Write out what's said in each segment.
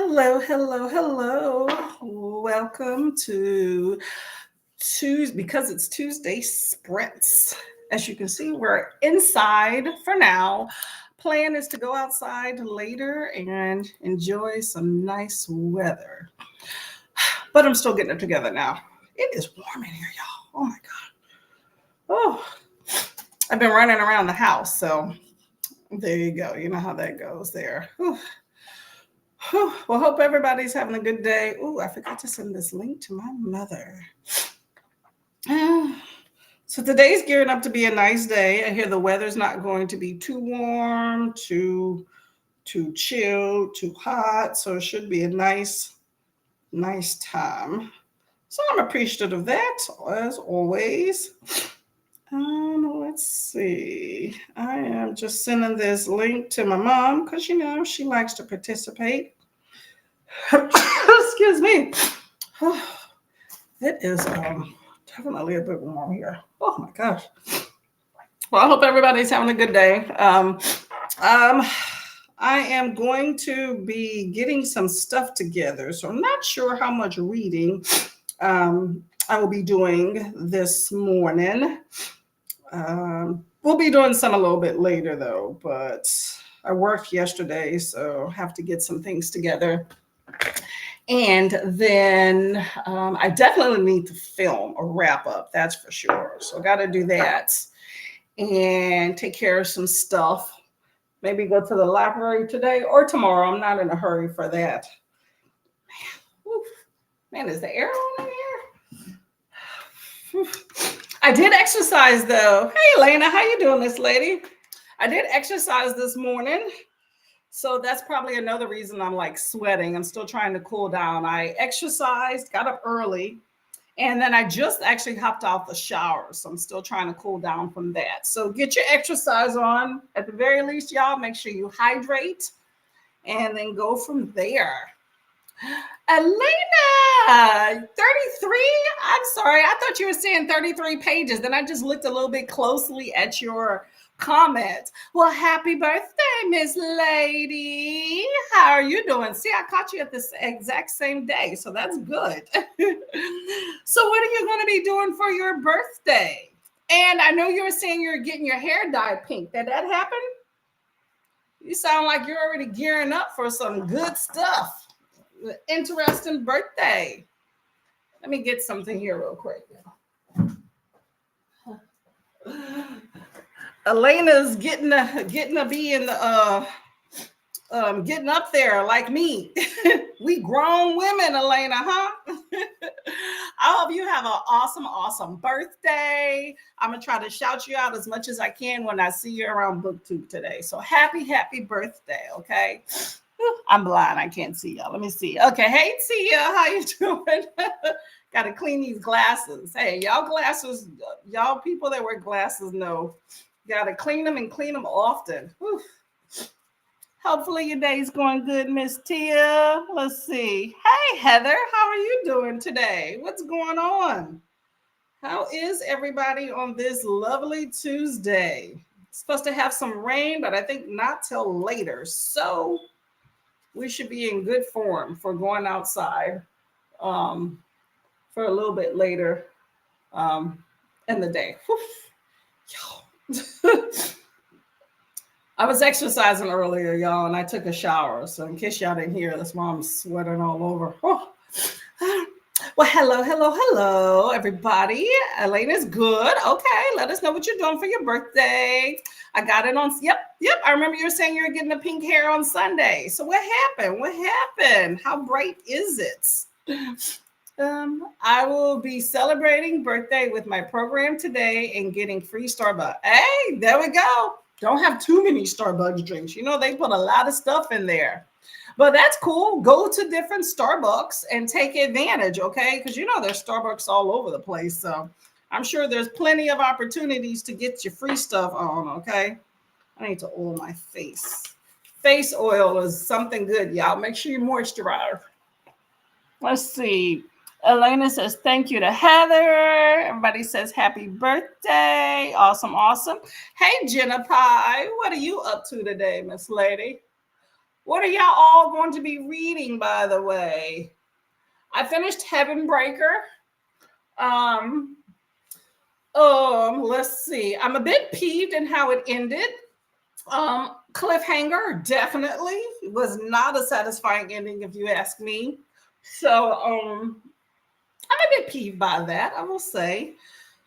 Hello, hello, hello. Welcome to Tuesday, because it's Tuesday Sprints. As you can see, we're inside for now. Plan is to go outside later and enjoy some nice weather. But I'm still getting it together now. It is warm in here, y'all. Oh my God. Oh, I've been running around the house, so there you go. You know how that goes there. Whew. Well, hope everybody's having a good day. Ooh, I forgot to send this link to my mother. So today's gearing up to be a nice day. I hear the weather's not going to be too warm, too chill, too hot. So it should be a nice time. So I'm appreciative of that, as always. Let's see. I am just sending this link to my mom because she likes to participate. Excuse me. It is definitely a bit warm here. Oh my gosh. Well, I hope everybody's having a good day. I am going to be getting some stuff together, so I'm not sure how much reading I will be doing this morning. We'll be doing some a little bit later though, but I worked yesterday, so have to get some things together. And then I definitely need to film a wrap up, that's for sure. So I got to do that and take care of some stuff. Maybe go to the library today or tomorrow. I'm not in a hurry for that. Man, is the air on in here? I did exercise though. Hey, Elena, how you doing, this lady? I did exercise this morning. So that's probably another reason I'm like sweating. I'm still trying to cool down. I exercised, got up early, and then I just actually hopped out the shower. So I'm still trying to cool down from that. So get your exercise on. At the very least, y'all, make sure you hydrate and then go from there. Elena, 33? I'm sorry. I thought you were saying 33 pages. Then I just looked a little bit closely at your comment. Well, happy birthday, Miss Lady. How are you doing? See, I caught you at this exact same day, so that's good. So what are you going to be doing for your birthday? And I know you were saying you're getting your hair dyed pink. Did that happen? You sound like you're already gearing up for some good stuff. Interesting birthday. Let me get something here real quick. Elena's getting to be in the getting up there like me. We grown women, Elena, huh? I hope you have an awesome birthday. I'm gonna try to shout you out as much as I can when I see you around BookTube today. So happy birthday, okay? I'm blind, I can't see y'all. Let me see. Okay, hey Tia, how you doing? Got to clean these glasses. Hey, y'all people that wear glasses know. Got to clean them and clean them often. Whew. Hopefully your day's going good, Miss Tia. Let's see. Hey, Heather, how are you doing today? What's going on? How is everybody on this lovely Tuesday? It's supposed to have some rain, but I think not till later. So we should be in good form for going outside for a little bit later in the day. I was exercising earlier, y'all, and I took a shower. So in case y'all didn't hear, that's why I'm sweating all over. Oh. Well, hello, everybody. Elena's good. Okay, let us know what you're doing for your birthday. I got it on. Yep. I remember you were saying you were getting the pink hair on Sunday. So what happened? How bright is it? I will be celebrating birthday with my program today and getting free Starbucks. Hey, there we go. Don't have too many Starbucks drinks. They put a lot of stuff in there. But that's cool. Go to different Starbucks and take advantage, okay? Because there's Starbucks all over the place. So I'm sure there's plenty of opportunities to get your free stuff on, okay? I need to oil my face. Face oil is something good, y'all. Make sure you moisturize. Let's see. Elena says thank you to Heather. Everybody says happy birthday. Awesome. Hey, Jenna Pie. What are you up to today, Miss Lady? What are y'all all going to be reading, by the way? I finished Heaven Breaker. Let's see. I'm a bit peeved in how it ended. Cliffhanger definitely was not a satisfying ending, if you ask me. So, I'm a bit peeved by that, I will say.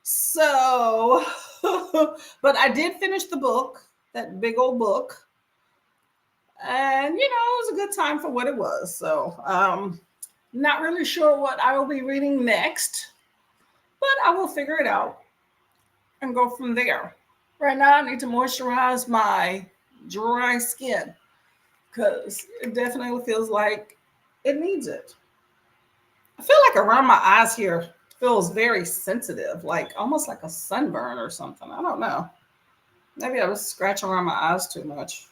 So, but I did finish the book, that big old book. And, it was a good time for what it was. So, not really sure what I will be reading next, but I will figure it out and go from there. Right now, I need to moisturize my dry skin because it definitely feels like it needs it. I feel like around my eyes here feels very sensitive, like almost like a sunburn or something. I don't know. Maybe I was scratching around my eyes too much.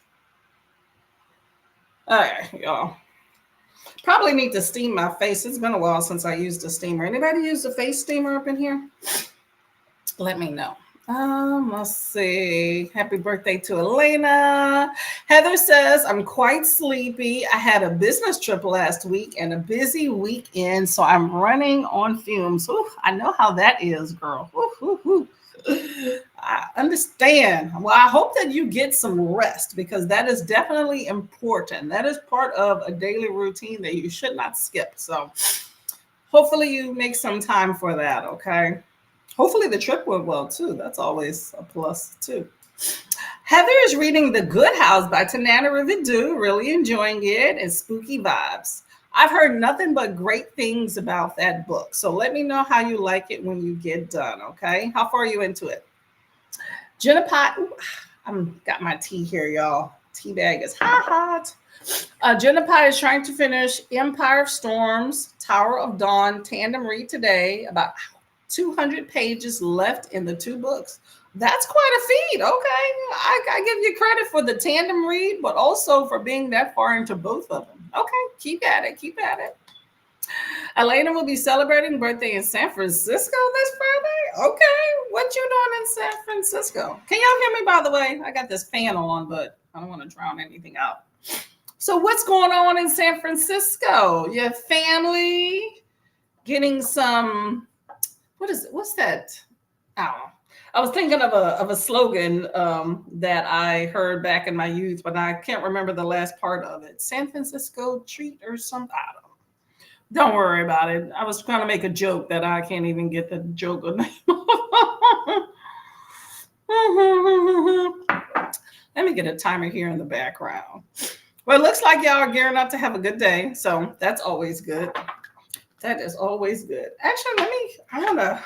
Okay, y'all. Probably need to steam my face. It's been a while since I used a steamer. Anybody use a face steamer up in here? Let me know. Let's see. Happy birthday to Elena. Heather says, I'm quite sleepy. I had a business trip last week and a busy weekend, so I'm running on fumes. Ooh, I know how that is, girl. Ooh. I understand. Well, I hope that you get some rest because that is definitely important. That is part of a daily routine that you should not skip. So hopefully you make some time for that, okay? Hopefully the trip went well too. That's always a plus too. Heather is reading The Good House by Tananarive Due, really enjoying it and spooky vibes. I've heard nothing but great things about that book. So let me know how you like it when you get done, okay? How far are you into it? Jenna Pie, I've got my tea here, y'all. Tea bag is hot. Jenna Pie is trying to finish Empire of Storms, Tower of Dawn, tandem read today, about 200 pages left in the two books. That's quite a feat. Okay. I give you credit for the tandem read, but also for being that far into both of them. Okay. Keep at it. Elena will be celebrating birthday in San Francisco this Friday. Okay. What you doing in San Francisco? Can y'all hear me, by the way? I got this fan on, but I don't want to drown anything out. So what's going on in San Francisco? Your family getting some... What's that? I don't know. I was thinking of a slogan that I heard back in my youth, but I can't remember the last part of it. San Francisco treat or something. I don't know. Don't worry about it. I was trying to make a joke that I can't even get the joke name. Let me get a timer here in the background. Well, it looks like y'all are gearing up to have a good day. So that's always good. That is always good. Actually, I want to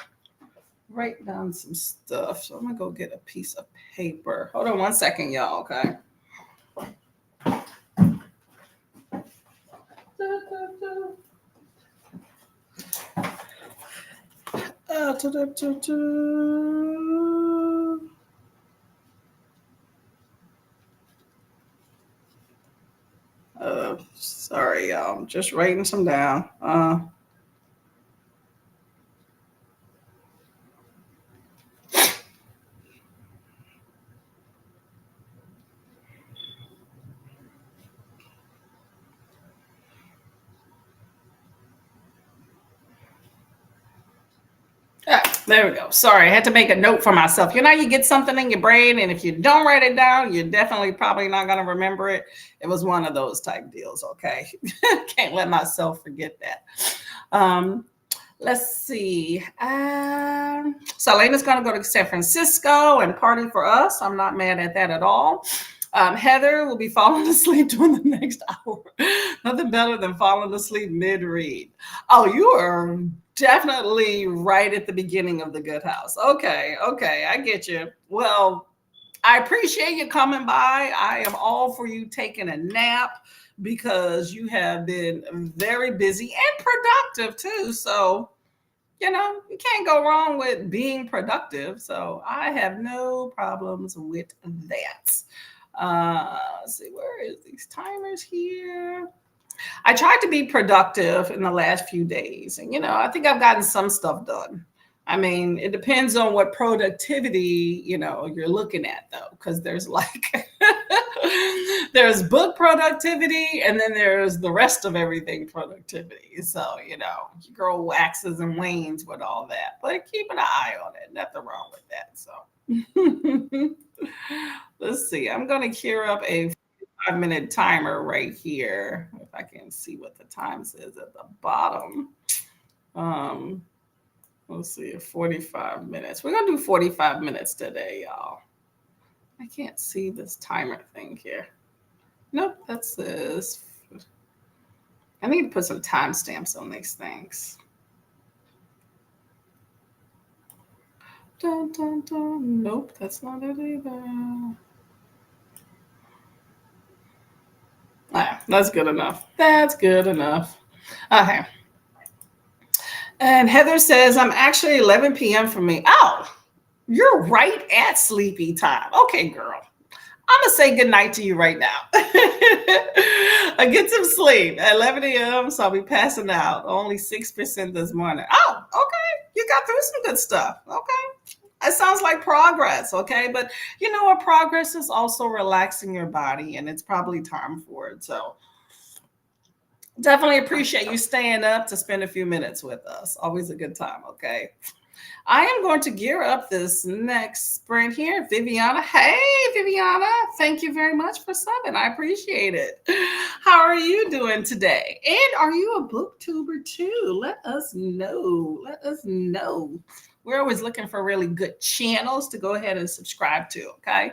write down some stuff. So I'm going to go get a piece of paper. Hold on 1 second, y'all, okay? Sorry, y'all. I'm just writing some down. There we go. Sorry, I had to make a note for myself. You get something in your brain, and if you don't write it down, you're definitely probably not going to remember it. It was one of those type deals, okay? Can't let myself forget that. Let's see. So Elena's going to go to San Francisco and party for us. I'm not mad at that at all. Heather will be falling asleep during the next hour. Nothing better than falling asleep mid-read. Oh, you are definitely right at the beginning of The Good House. Okay, I get you. Well, I appreciate you coming by. I am all for you taking a nap because you have been very busy and productive too. So, you can't go wrong with being productive. So I have no problems with that. Let's see, where is these timers here? I tried to be productive in the last few days, and I think I've gotten some stuff done. I mean, it depends on what productivity you're looking at, though, because there's There's book productivity, and then there's the rest of everything productivity. So, you know, your girl waxes and wanes with all that, but keep an eye on it. Nothing wrong with that. So, let's see. I'm going to cue up a 5-minute timer right here. If I can see what the time says at the bottom. Um, let's see, 45 minutes. We're going to do 45 minutes today, y'all. I can't see this timer thing here. Nope, that says. I need to put some timestamps on these things. Dun, dun, dun. Nope, that's not it either. Ah, that's good enough. That's good enough. Okay. And Heather says, I'm actually 11 p.m. for me. Oh, you're right at sleepy time. Okay, girl. I'm going to say good night to you right now. I get some sleep at 11 a.m., so I'll be passing out. Only 6% this morning. Oh, okay. You got through some good stuff. Okay. It sounds like progress. Okay. But you know what? Progress is also relaxing your body, and it's probably time for it. So definitely appreciate you staying up to spend a few minutes with us. Always a good time. Okay. I am going to gear up this next sprint here. Viviana. Hey, Viviana. Thank you very much for subbing. I appreciate it. How are you doing today? And are you a booktuber too? Let us know. Let us know. We're always looking for really good channels to go ahead and subscribe to, okay?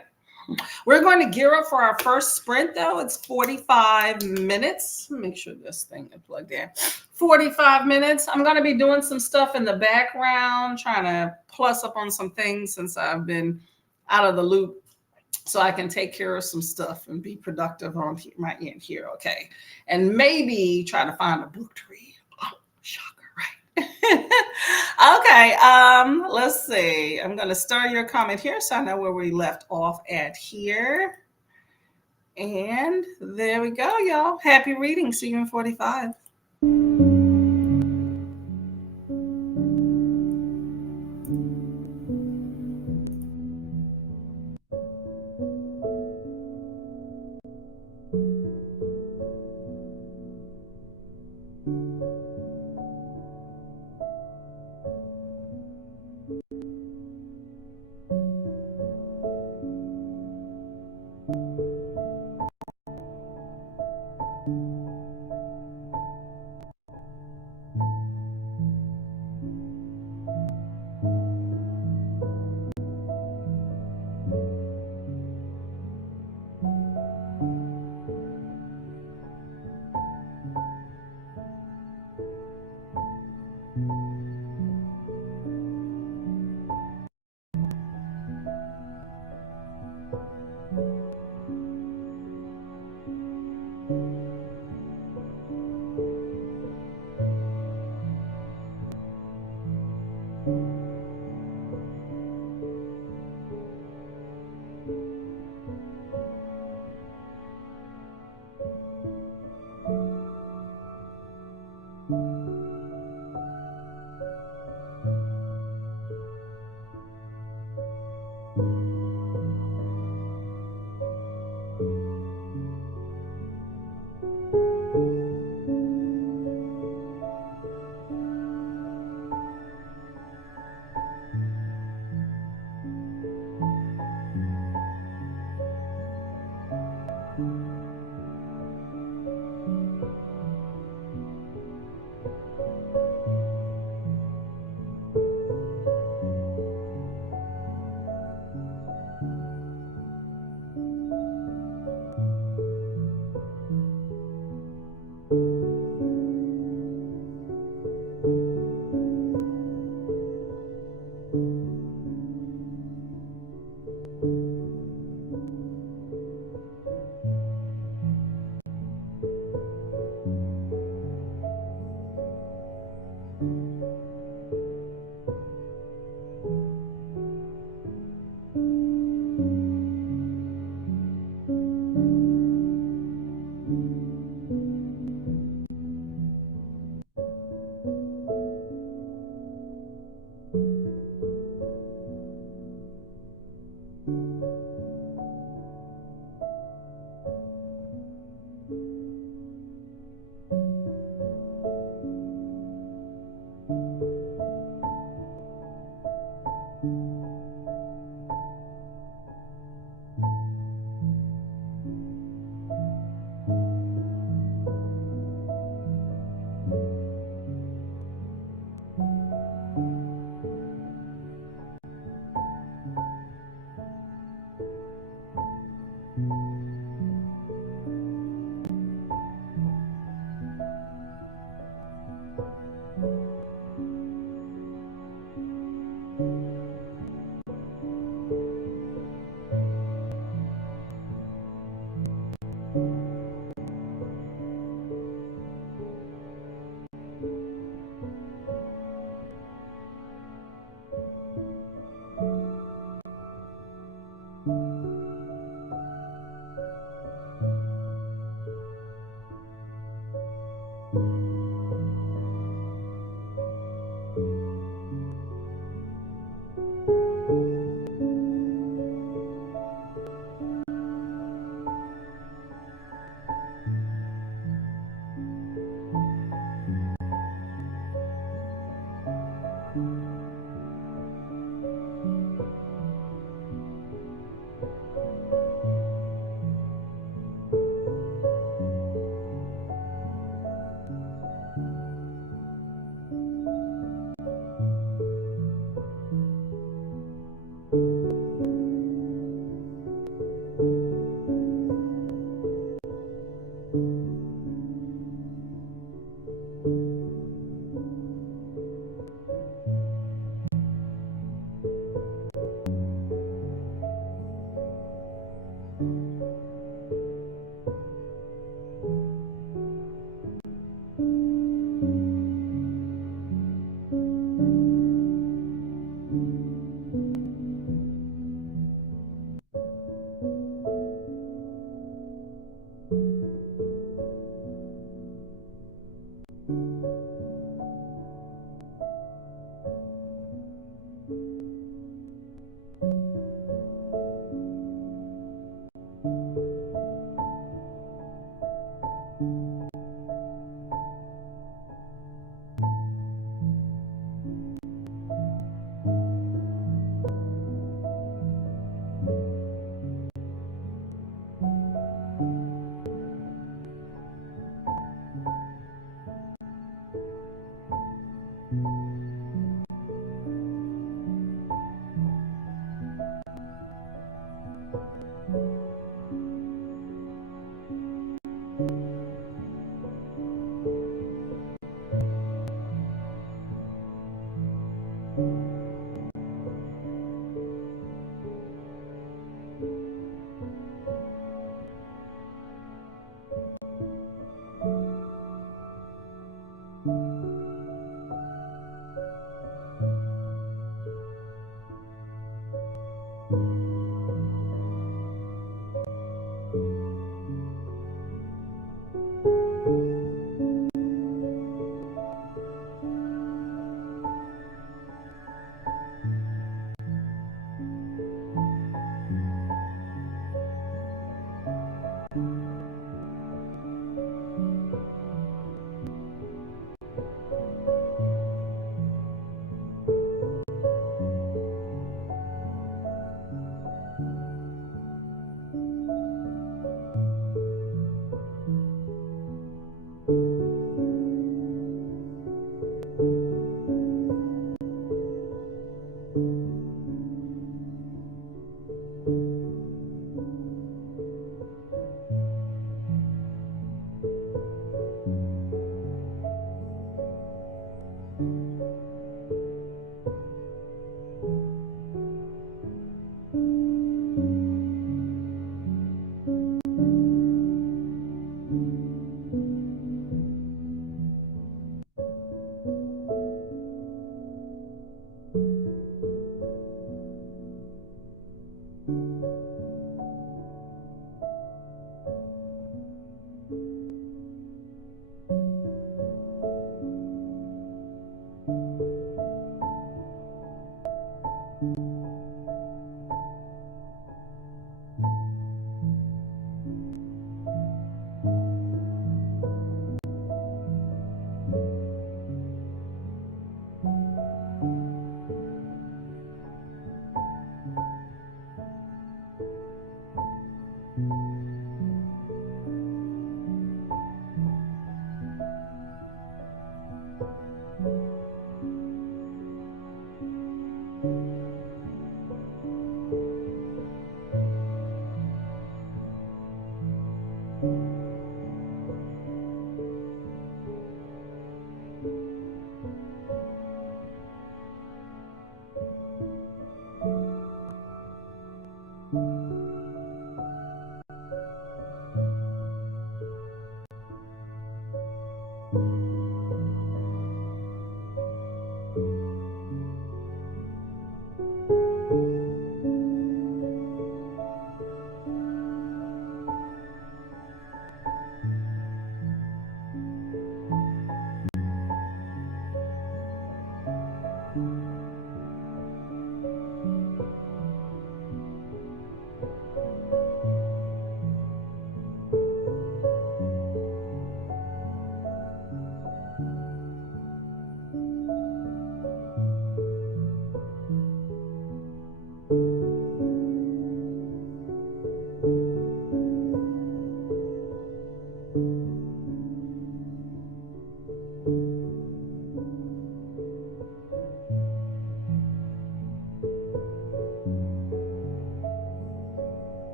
We're going to gear up for our first sprint, though. It's 45 minutes. Make sure this thing is plugged in. 45 minutes. I'm going to be doing some stuff in the background, trying to plus up on some things since I've been out of the loop so I can take care of some stuff and be productive on my end here, okay? And maybe try to find a book to read. Oh, shocker. Okay, let's see. I'm going to start your comment here so I know where we left off at here. And there we go, y'all. Happy reading. See you in 45.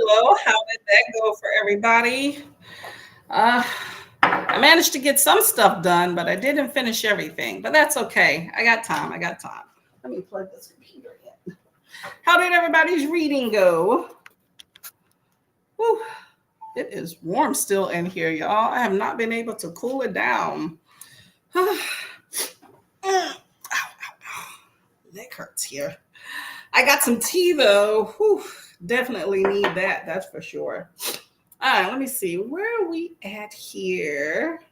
hello. How did that go for everybody? Uh, I managed to get some stuff done, but I didn't finish everything. But that's okay. I got time. I got time. Let me plug this computer in. How did everybody's reading go? Whew. It is warm still in here, y'all. I have not been able to cool it down. Ow, ow, ow. Leg hurts here. I got some tea though. Whew. Definitely need that. That's for sure. All right, let me see. Where are we at here?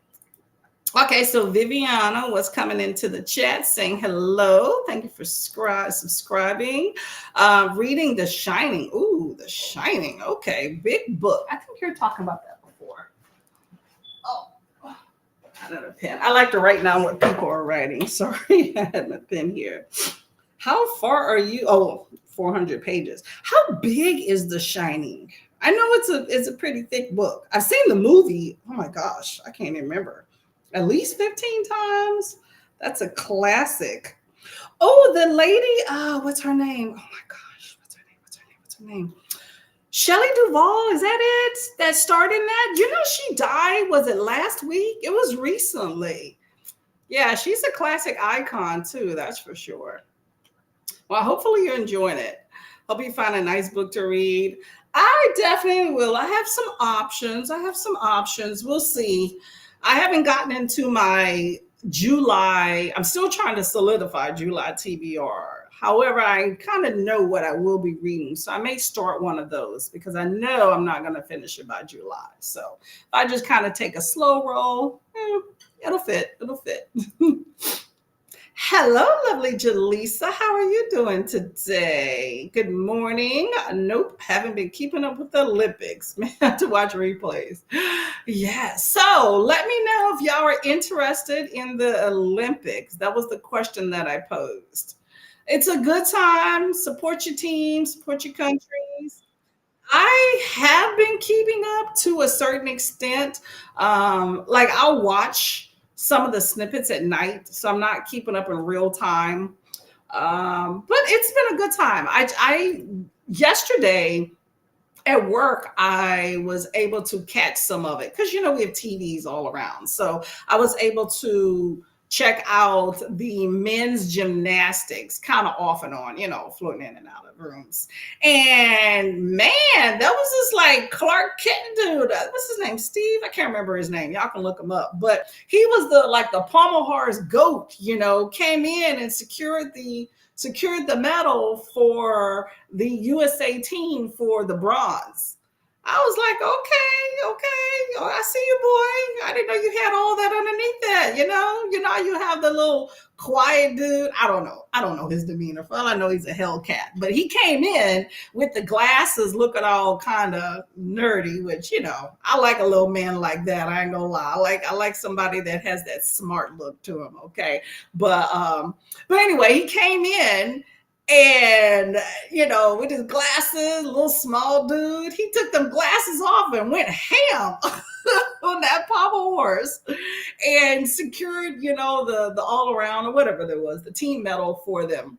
Okay, so Viviana was coming into the chat saying hello. Thank you for subscribing. Reading The Shining. Ooh, The Shining. Okay, big book. I think you're talking about that before. Oh, another pen. I like to write down what people are writing. Sorry, I had my pen here. How far are you? Oh, 400 pages. How big is The Shining? I know it's a pretty thick book. I've seen the movie. Oh my gosh, I can't even remember. At least 15 times. That's a classic. Oh, the lady, what's her name? Oh my gosh, what's her name? Shelley Duvall, is that it? That starred in that? You know, she died, was it last week? It was recently. Yeah, she's a classic icon too, that's for sure. Well, hopefully you're enjoying it. Hope you find a nice book to read. I definitely will. I have some options. We'll see. I haven't gotten into my July. I'm still trying to solidify July TBR. However, I kind of know what I will be reading. So I may start one of those because I know I'm not going to finish it by July. So if I just kind of take a slow roll, it'll fit. Hello, lovely Jaleesa. How are you doing today? Good morning. Nope, haven't been keeping up with the Olympics. Man, I have to watch replays. Yeah, so let me know if y'all are interested in the Olympics. That was the question that I posed. It's a good time. Support your team, support your countries. I have been keeping up to a certain extent. Like I'll watch some of the snippets at night, so I'm not keeping up in real time. But it's been a good time. I yesterday at work I was able to catch some of it because you know we have TVs all around, so I was able to check out the men's gymnastics kind of off and on, you know, floating in and out of rooms. And man, that was this like Clark Kent dude. What's his name? Steve? I can't remember his name. Y'all can look him up. But he was the like the Pommel Horse goat, you know, came in and secured the medal for the USA team for the bronze. I was like, okay, oh, I see you, boy. I didn't know you had all that underneath that. You know, you have the little quiet dude. I don't know his demeanor. For all I know, he's a Hellcat. But he came in with the glasses, looking all kind of nerdy. Which you know, I like a little man like that. I ain't gonna lie. I like somebody that has that smart look to him. Okay, but anyway, he came in. And you know, with his glasses, little small dude, he took them glasses off and went ham on that pommel horse and secured, you know, the all around or whatever there was, the team medal for them.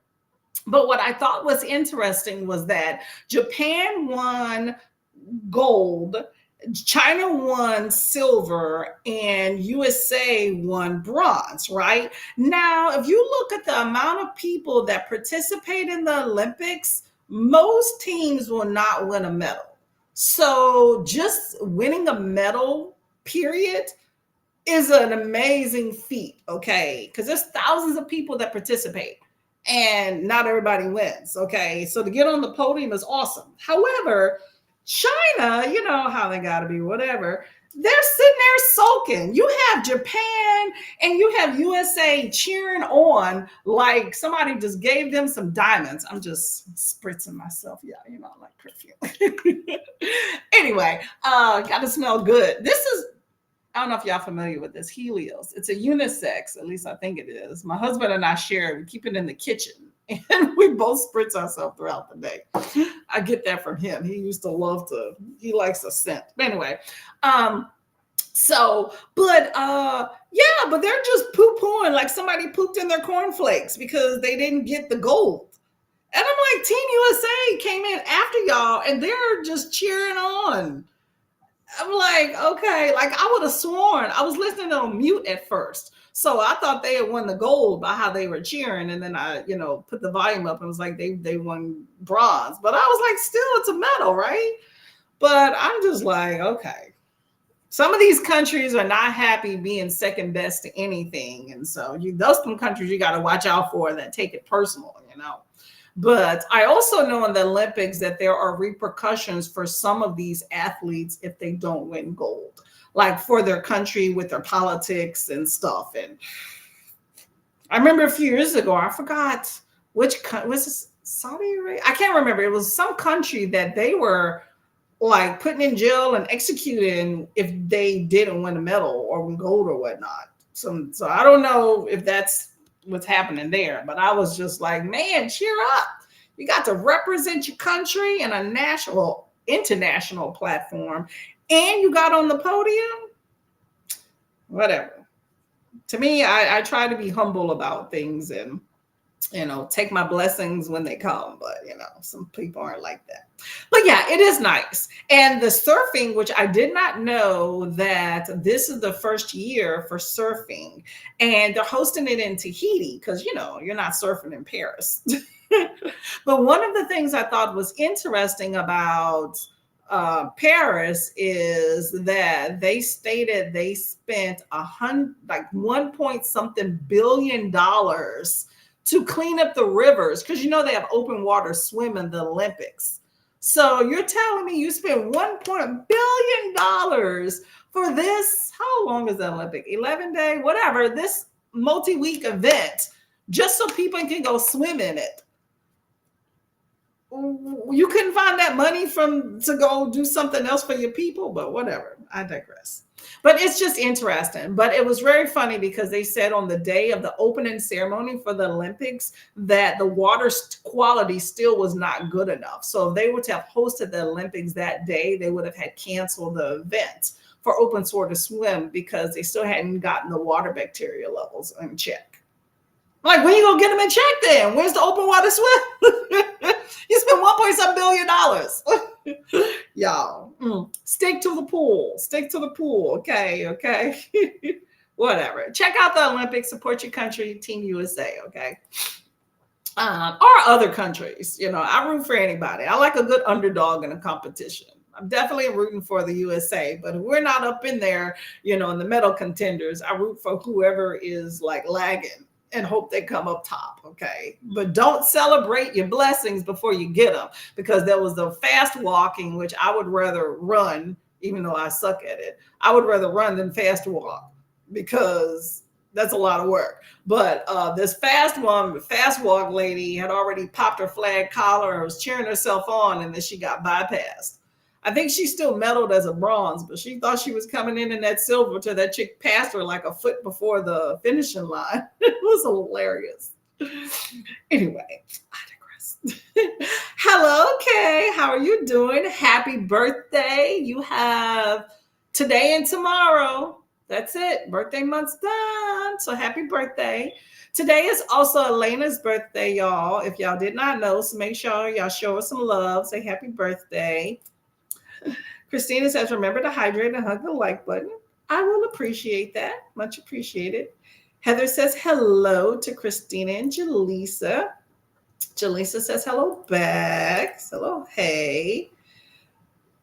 But what I thought was interesting was that Japan won gold, China won silver, and USA won bronze, right? Now, if you look at the amount of people that participate in the Olympics, most teams will not win a medal. So just winning a medal, period, is an amazing feat, okay? Because there's thousands of people that participate and not everybody wins, okay? So to get on the podium is awesome. However, China, you know how they got to be, whatever. They're sitting there sulking. You have Japan and you have USA cheering on like somebody just gave them some diamonds. I'm just spritzing myself. Yeah, you know, like perfume. Anyway, got to smell good. This is, I don't know if y'all familiar with this, Helios. It's a unisex, at least I think it is. My husband and I share it. We keep it in the kitchen. And we both spritz ourselves throughout the day. I get that from him. He used to love to, he likes a scent. But anyway, yeah, but they're just poo-pooing like somebody pooped in their cornflakes because they didn't get the gold. And I'm like, Team USA came in after y'all and they're just cheering on. I'm like, okay, like I would have sworn I was listening on mute at first. So I thought they had won the gold by how they were cheering. And then I, put the volume up and was like, they won bronze. But I was like, still, it's a medal, right? But I'm just like, okay. Some of these countries are not happy being second best to anything. And so those some countries you got to watch out for that take it personal. But I also know in the Olympics that there are repercussions for some of these athletes if they don't win gold, like for their country with their politics and stuff. And I remember a few years ago, I forgot which was this, Saudi Arabia. I can't remember. It was some country that they were like putting in jail and executing if they didn't win a medal or win gold or whatnot. So I don't know if that's what's happening there, but I was just like, man, cheer up. You got to represent your country in a national, international platform, and you got on the podium. Whatever. To me, I try to be humble about things and take my blessings when they come. But, some people aren't like that. But yeah, it is nice. And the surfing, which I did not know that this is the first year for surfing. And they're hosting it in Tahiti because, you're not surfing in Paris. But one of the things I thought was interesting about Paris is that they stated they spent like 1 point something billion dollars to clean up the rivers because they have open water swim in the Olympics. So you're telling me you spent $1 billion for this? How long is the Olympic? 11-day, whatever. This multi-week event, just so people can go swim in it. You couldn't find that money to go do something else for your people, but whatever. I digress. But it's just interesting. But it was very funny because they said on the day of the opening ceremony for the Olympics that the water quality still was not good enough. So if they were to have hosted the Olympics that day, they would have had canceled the event for open water swim because they still hadn't gotten the water bacteria levels in check. Like, when you gonna get them in check then? Where's the open water swim? You spent $1 billion. Y'all, stick to the pool. Stick to the pool. Okay. Whatever. Check out the Olympics. Support your country, Team USA. Okay. Or other countries. I root for anybody. I like a good underdog in a competition. I'm definitely rooting for the USA, but if we're not up in there, in the medal contenders, I root for whoever is like lagging and hope they come up top. Okay. But don't celebrate your blessings before you get them, because there was the fast walking, which I would rather run, even though I suck at it. I would rather run than fast walk because that's a lot of work. But this fast walk lady had already popped her flag collar and was cheering herself on, and then she got bypassed. I think she still medaled as a bronze, but she thought she was coming in that silver till that chick passed her like a foot before the finishing line. It was hilarious. Anyway, I digress. Hello, Kay. How are you doing? Happy birthday. You have today and tomorrow. That's it. Birthday month's done. So happy birthday. Today is also Elena's birthday, y'all. If y'all did not know, so make sure y'all show her some love. Say happy birthday. Christina says, remember to hydrate and hug the like button. I will appreciate that. Much appreciated. Heather says hello to Christina and Jaleesa. Jaleesa says hello back. Hello, hey.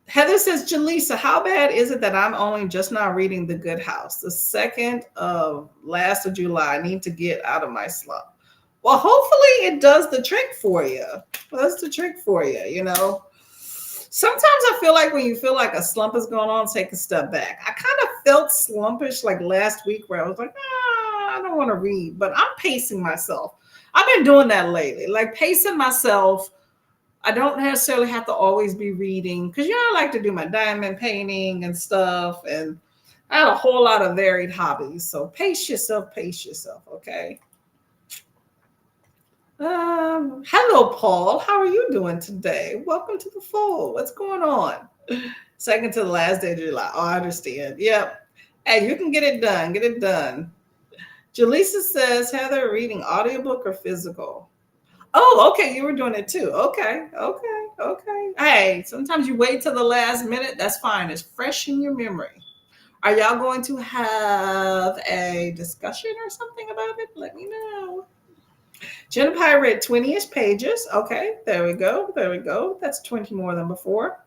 Heather says, Jaleesa, how bad is it that I'm only just now reading The Good House? The 2nd of last of July. I need to get out of my slump. Well, hopefully it does the trick for you. That's the trick for you, Sometimes I feel like when you feel like a slump is going on, take a step back. I kind of felt slumpish like last week where I was like, I don't want to read, but I'm pacing myself. I've been doing that lately, like pacing myself. I don't necessarily have to always be reading because, I like to do my diamond painting and stuff. And I have a whole lot of varied hobbies. So pace yourself, okay? Hello, Paul. How are you doing today? Welcome to the fold. What's going on? 2nd to the last day of July. Oh, I understand. Yep. Hey, you can get it done. Get it done. Jaleesa says, Heather, reading audiobook or physical? Oh, okay. You were doing it too. Okay. Okay. Okay. Hey, sometimes you wait till the last minute. That's fine. It's fresh in your memory. Are y'all going to have a discussion or something about it? Let me know. Jennifer read 20-ish pages. Okay, there we go. There we go. That's 20 more than before.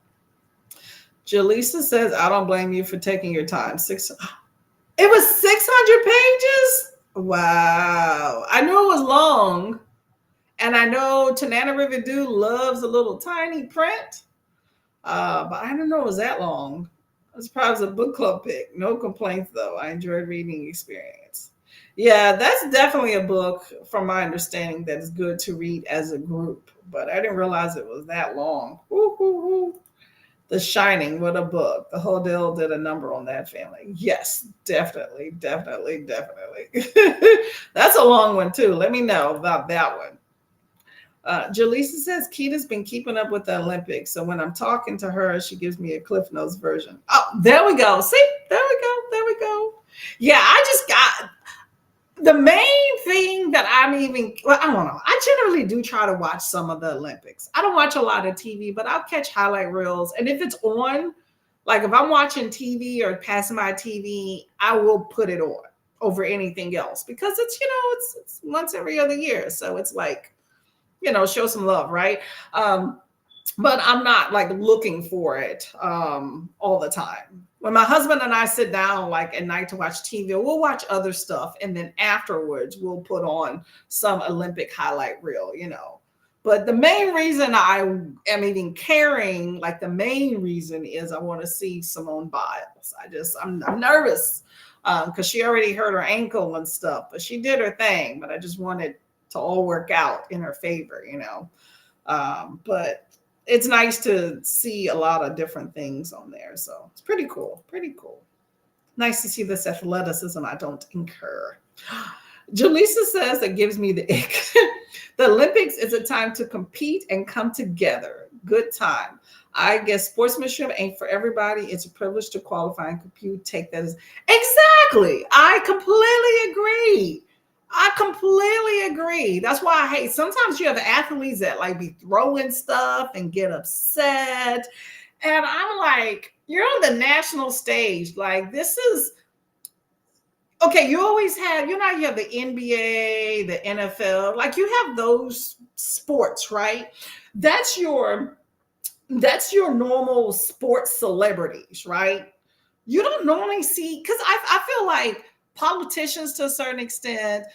Jaleesa says, I don't blame you for taking your time. It was 600 pages? Wow. I knew it was long. And I know Tanana River Dew loves a little tiny print. But I didn't know it was that long. It's probably a book club pick. No complaints though. I enjoyed reading experience. Yeah, that's definitely a book, from my understanding, that is good to read as a group. But I didn't realize it was that long. Woo, woo, woo. The Shining, what a book. The whole deal did a number on that family. Yes, definitely, definitely, definitely. That's a long one too. Let me know about that one. Jaleesa says Keita's been keeping up with the Olympics. So when I'm talking to her, she gives me a Cliff Notes version. Oh, there we go. See, there we go. There we go. Yeah, I just got the main thing that I don't know. I generally do try to watch some of the Olympics. I don't watch a lot of TV, but I'll catch highlight reels. And if it's on, like if I'm watching TV or passing my TV, I will put it on over anything else because it's once every other year. So it's like, show some love, right? But I'm not like looking for it all the time. When my husband and I sit down like at night to watch TV, we'll watch other stuff, and then afterwards we'll put on some Olympic highlight reel. But the main reason I am even caring, like the main reason is I want to see Simone Biles. I'm nervous because she already hurt her ankle and stuff, but she did her thing. But I just wanted to all work out in her favor, but it's nice to see a lot of different things on there. So it's pretty cool. Pretty cool. Nice to see this athleticism I don't incur. Jaleesa says that gives me the ick. The Olympics is a time to compete and come together. Good time. I guess sportsmanship ain't for everybody. It's a privilege to qualify and compete. Take that as exactly. I completely agree. That's why I hate sometimes you have athletes that like be throwing stuff and get upset. And I'm like, you're on the national stage. Like, this is okay. You always have, you have the NBA, the NFL, like you have those sports, right? That's your normal sports celebrities, right? You don't normally see, because I feel like politicians to a certain extent,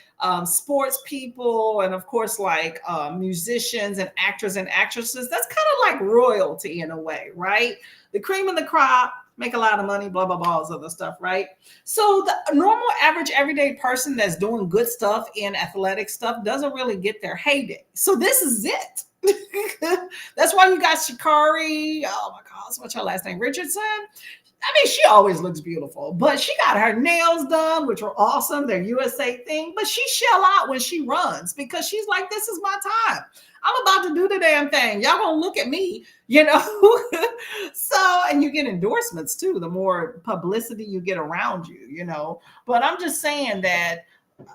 sports people, and of course, like musicians and actors and actresses, that's kind of like royalty in a way, right? The cream of the crop, make a lot of money, blah, blah, blah, all this other stuff, right? So the normal, average, everyday person that's doing good stuff in athletic stuff doesn't really get their heyday. So this is it. That's why you got Sha'Carri. Oh my God, what's her last name? Richardson. I mean, she always looks beautiful, but she got her nails done, which were awesome. They're USA thing, but she shell out when she runs because she's like, this is my time. I'm about to do the damn thing. Y'all gonna look at me, So, and you get endorsements too, the more publicity you get around you. But I'm just saying that,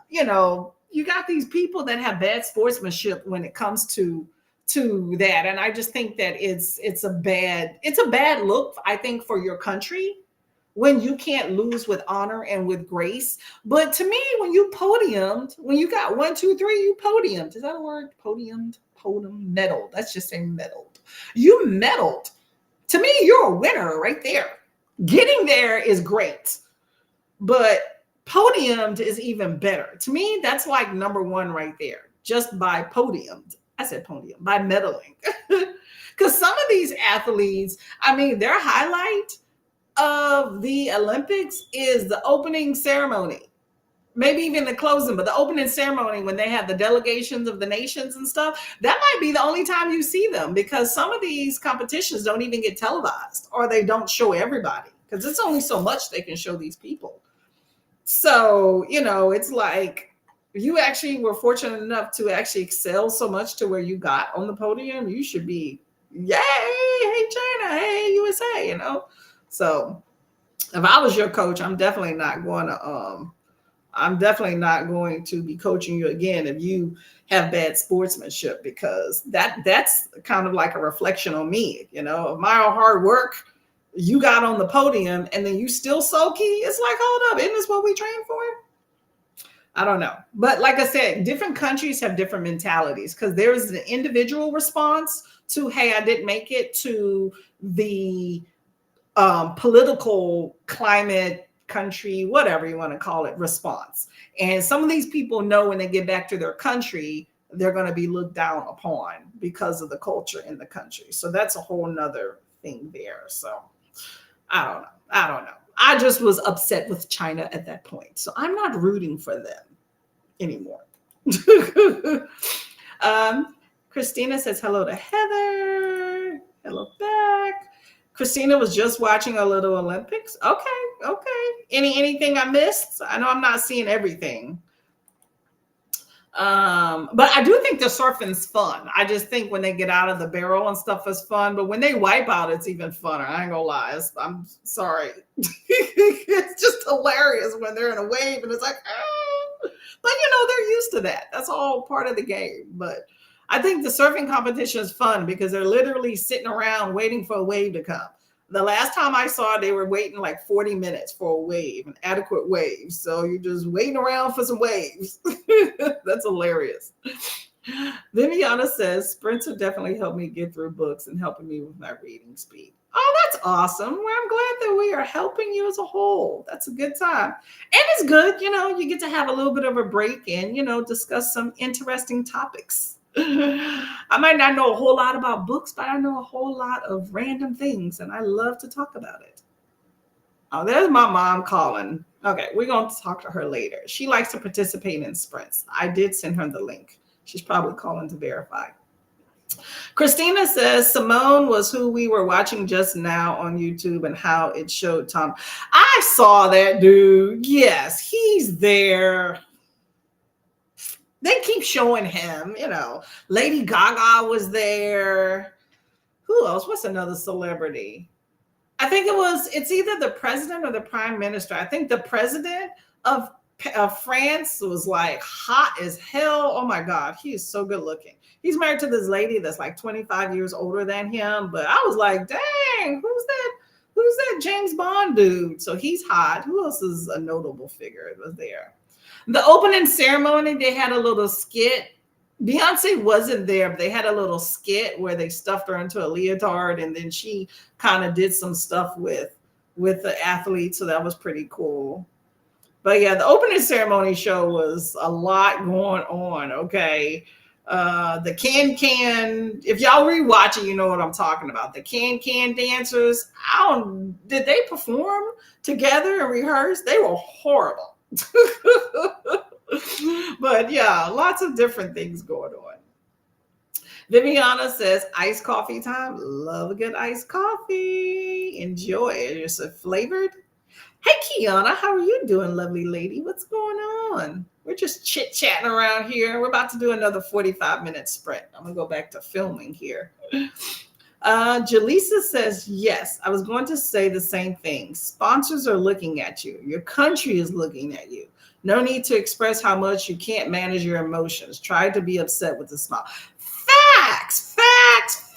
you got these people that have bad sportsmanship when it comes to that, and I just think that it's a bad look, I think, for your country when you can't lose with honor and with grace. But to me, when you got 1, 2, 3, you podiumed. Is that a word? Medaled. That's just saying medaled. You medaled. To me, you're a winner right there. Getting there is great, but podiumed is even better. To me, that's like number one right there, just by podiumed. I said podium, by medaling. Because some of these athletes, I mean, their highlight of the Olympics is the opening ceremony, maybe even the closing, but the opening ceremony when they have the delegations of the nations and stuff, that might be the only time you see them, because some of these competitions don't even get televised, or they don't show everybody because it's only so much they can show these people. So, it's like, you actually were fortunate enough to actually excel so much to where you got on the podium, you should be, yay, hey China, hey USA, So if I was your coach, I'm definitely not going to I'm definitely not going to be coaching you again if you have bad sportsmanship, because that's kind of like a reflection on me. Of my hard work, you got on the podium and then you still sulky. It's like, hold up, isn't this what we trained for? I don't know. But like I said, different countries have different mentalities, because there is an individual response to, hey, I didn't make it, to the political climate, country, whatever you want to call it, response. And some of these people know when they get back to their country, they're going to be looked down upon because of the culture in the country. So that's a whole nother thing there. So I don't know. I just was upset with China at that point. So I'm not rooting for them anymore. Christina says hello to Heather. Hello back. Christina was just watching a little Olympics. Okay. Anything I missed? I know I'm not seeing everything. But I do think the surfing's fun. I just think when they get out of the barrel and stuff is fun, but when they wipe out, it's even funner. I ain't gonna lie. I'm sorry. It's just hilarious when they're in a wave and it's like, oh. But they're used to that. That's all part of the game. But I think the surfing competition is fun because they're literally sitting around waiting for a wave to come. The last time I saw it, they were waiting like 40 minutes for a wave, an adequate wave. So you're just waiting around for some waves. That's hilarious. Viviana says, sprints have definitely helped me get through books and helping me with my reading speed. Oh, that's awesome. Well, I'm glad that we are helping you as a whole. That's a good time. And it's good, you get to have a little bit of a break and, discuss some interesting topics. I might not know a whole lot about books, but I know a whole lot of random things, and I love to talk about it. Oh, there's my mom calling. Okay, we're going to talk to her later. She likes to participate in sprints. I did send her the link. She's probably calling to verify. Christina says Simone was who we were watching just now on YouTube and how it showed Tom. I saw that dude. Yes, he's there. They keep showing him, Lady Gaga was there. Who else? What's another celebrity? I think it's either the president or the prime minister. I think the president of France was like hot as hell. Oh my God, he is so good looking. He's married to this lady that's like 25 years older than him. But I was like, dang, who's that James Bond dude? So he's hot. Who else is a notable figure that was there? The opening ceremony, they had a little skit. Beyonce wasn't there, but they had a little skit where they stuffed her into a leotard, and then she kind of did some stuff with the athletes. So that was pretty cool. But yeah, the opening ceremony show was a lot going on. Okay. The can, if y'all rewatch it, you know what I'm talking about. The can dancers, did they perform together and rehearse? They were horrible. But yeah, lots of different things going on. Viviana says iced coffee time. Love a good iced coffee. Enjoy it. It's a flavored. Hey Kiana, how are you doing, lovely lady? What's going on? We're just chit-chatting around here. We're about to do another 45-minute sprint. I'm gonna go back to filming here. Jaleesa says, yes, I was going to say the same thing. Sponsors are looking at you. Your country is looking at you. No need to express how much you can't manage your emotions. Try to be upset with a smile.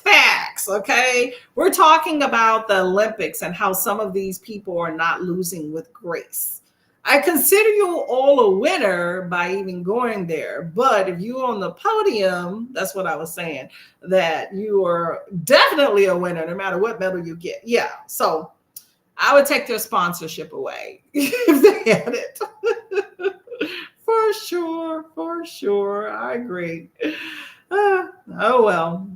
Facts. Okay. We're talking about the Olympics and how some of these people are not losing with grace. I consider you all a winner by even going there. But if you're on the podium, that's what I was saying, that you are definitely a winner no matter what medal you get. Yeah. So I would take their sponsorship away if they had it. For sure. I agree. Oh well.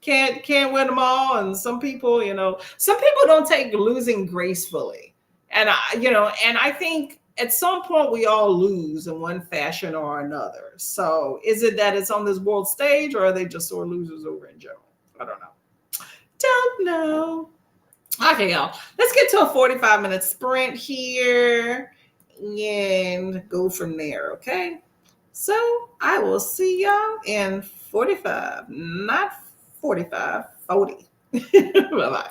Can't win them all. And some people don't take losing gracefully. And I think at some point we all lose in one fashion or another. So is it that it's on this world stage, or are they just sore losers over in general? I don't know. Okay, y'all. Let's get to a 45-minute sprint here and go from there, okay? So I will see y'all in 45, not 45, 40. Bye-bye.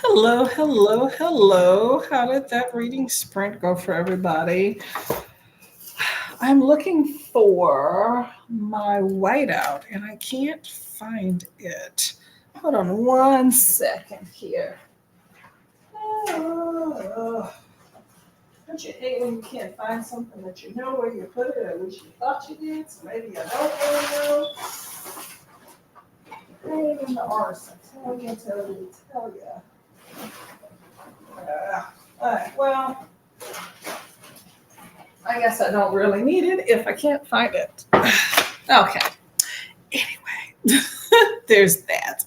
Hello, hello, hello. How did that reading sprint go for everybody? I'm looking for my whiteout and I can't find it. Hold on one second here. Oh, don't you hate when you can't find something that you know where you put it, at least you thought you did, so maybe you don't really know? Pain in the arse, I tell you. All right, well, I guess I don't really need it if I can't find it. Okay. Anyway, there's that.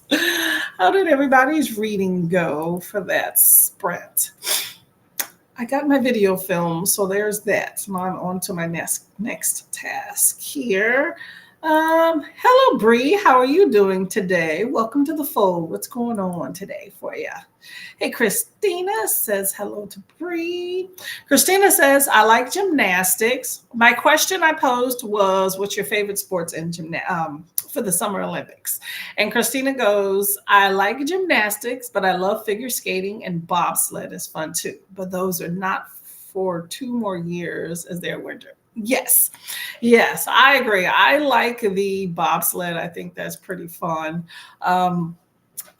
How did everybody's reading go for that sprint? I got my video film, so there's that. Now I'm on to my next task here. Hello, Bree. How are you doing today? Welcome to the fold. What's going on today for you? Hey, Christina says hello to Bree. Christina says, I like gymnastics. My question I posed was, what's your favorite sports in for the Summer Olympics? And Christina goes, I like gymnastics, but I love figure skating and bobsled is fun too. But those are not for 2 more years as their winter. Yes, I agree. I like the bobsled. I think that's pretty fun.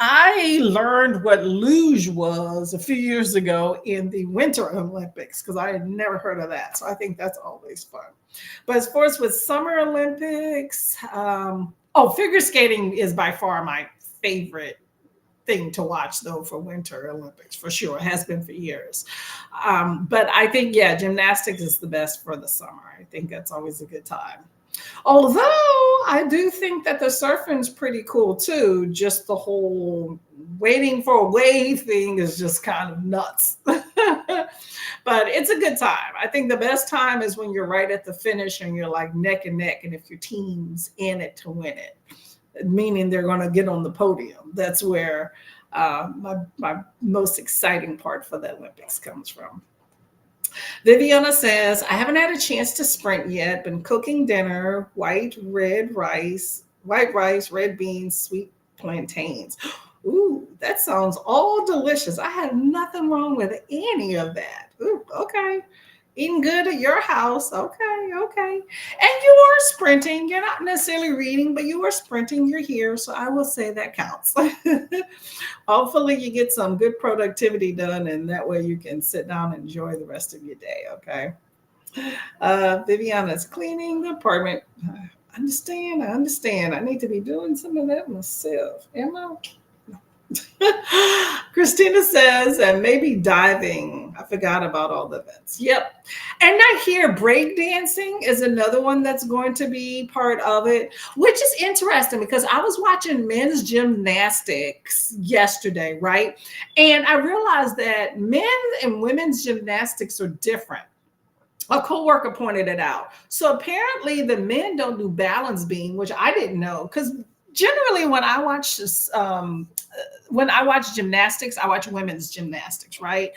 I learned what luge was a few years ago in the Winter Olympics because I had never heard of that. So I think that's always fun. But as far as with Summer Olympics, figure skating is by far my favorite thing to watch though for Winter Olympics for sure. It has been for years. But I think, yeah, gymnastics is the best for the summer. I think that's always a good time. Although I do think that the surfing's pretty cool too. Just the whole waiting for a wave thing is just kind of nuts. But it's a good time. I think the best time is when you're right at the finish and you're like neck and neck. And if your team's in it to win it, meaning they're going to get on the podium, that's where my most exciting part for the Olympics comes from. Viviana says, I haven't had a chance to sprint yet. Been cooking dinner, white rice, red beans, sweet plantains. Ooh, that sounds all delicious. I had nothing wrong with any of that. Ooh, okay. Eating good at your house. Okay. And you are sprinting. You're not necessarily reading, but you are sprinting. You're here. So I will say that counts. Hopefully you get some good productivity done and that way you can sit down and enjoy the rest of your day. Okay. Viviana's cleaning the apartment. I understand. I need to be doing some of that myself. Am I? Christina says, and maybe diving. I forgot about all the events. Yep. And I hear breakdancing is another one that's going to be part of it, which is interesting because I was watching men's gymnastics yesterday, right? And I realized that men's and women's gymnastics are different. A coworker pointed it out. So apparently the men don't do balance beam, which I didn't know because generally when I watch this, when I watch gymnastics, I watch women's gymnastics, right?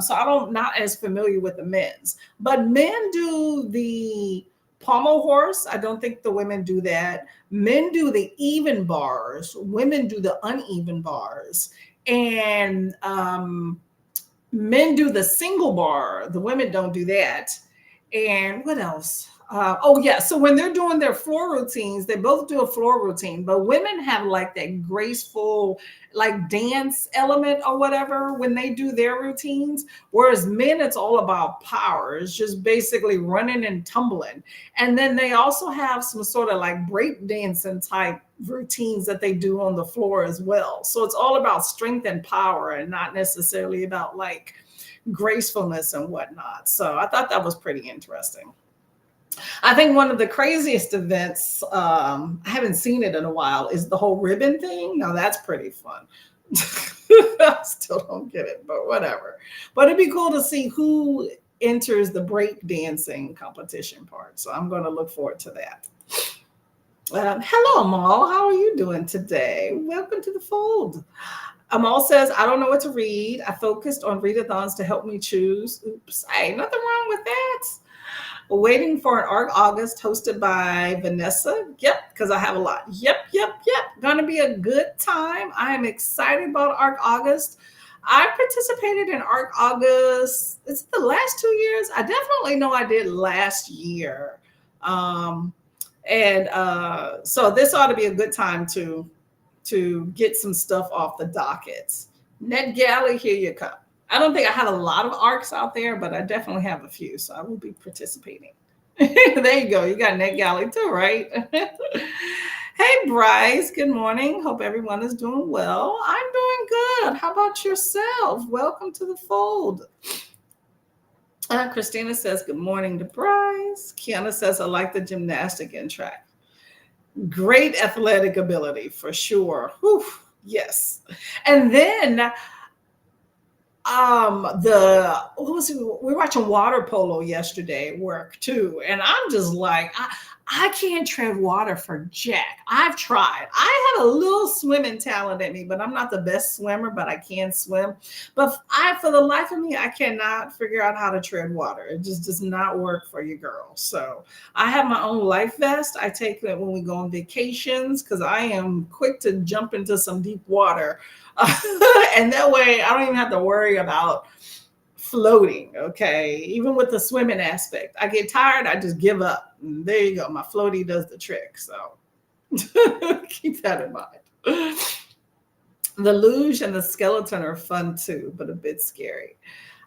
So not as familiar with the men's, but men do the pommel horse. I don't think the women do that. Men do the even bars. Women do the uneven bars, and men do the single bar. The women don't do that. And what else? So when they're doing their floor routines, they both do a floor routine, but women have like that graceful, like dance element or whatever when they do their routines. Whereas men, it's all about power. It's just basically running and tumbling. And then they also have some sort of like break dancing type routines that they do on the floor as well. So it's all about strength and power and not necessarily about like gracefulness and whatnot. So I thought that was pretty interesting. I think one of the craziest events, I haven't seen it in a while, is the whole ribbon thing. Now that's pretty fun. I still don't get it, but whatever. But it'd be cool to see who enters the break dancing competition part. So I'm going to look forward to that. Hello, Amal. How are you doing today? Welcome to the fold. Amal says, I don't know what to read. I focused on readathons to help me choose. Oops, hey, nothing wrong with that. Waiting for an ARC August hosted by Vanessa. Yep, because I have a lot. Yep. Gonna be a good time. I am excited about ARC August. I participated in ARC August. It's the last 2 years. I definitely know I did last year. So this ought to be a good time to get some stuff off the dockets. NetGalley, here you come. I don't think I have a lot of ARCs out there, but I definitely have a few, so I will be participating. There you go. You got NetGalley too, right? Hey, Bryce. Good morning. Hope everyone is doing well. I'm doing good. How about yourself? Welcome to the fold. Christina says, good morning to Bryce. Kiana says, I like the gymnastic and track. Great athletic ability for sure. Whew, yes. And then we were watching water polo yesterday at work too, and I'm just like, I can't tread water for jack. I've tried. I have a little swimming talent in me, but I'm not the best swimmer, but I can swim. But for the life of me, I cannot figure out how to tread water. It just does not work for you girls. So I have my own life vest. I take it when we go on vacations because I am quick to jump into some deep water. And that way I don't even have to worry about floating. Okay. Even with the swimming aspect, I get tired, I just give up. And there you go. My floaty does the trick. So keep that in mind. The luge and the skeleton are fun too, but a bit scary.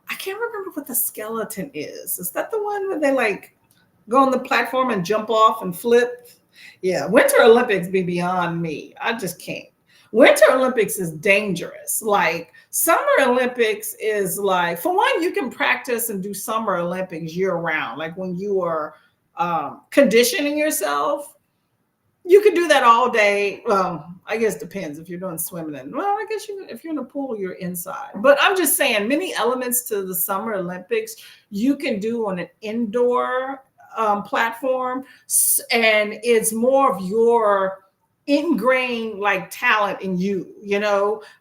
I can't remember what the skeleton is. Is that the one where they like go on the platform and jump off and flip? Yeah. Winter Olympics be beyond me. I just can't. Winter Olympics is dangerous. Like Summer Olympics is like, for one, you can practice and do Summer Olympics year round. Like when you are conditioning yourself, you can do that all day. Well, I guess it depends if you're doing swimming. I guess if you're in a pool, you're inside. But I'm just saying many elements to the Summer Olympics you can do on an indoor platform. And it's more of your ingrained like talent in you,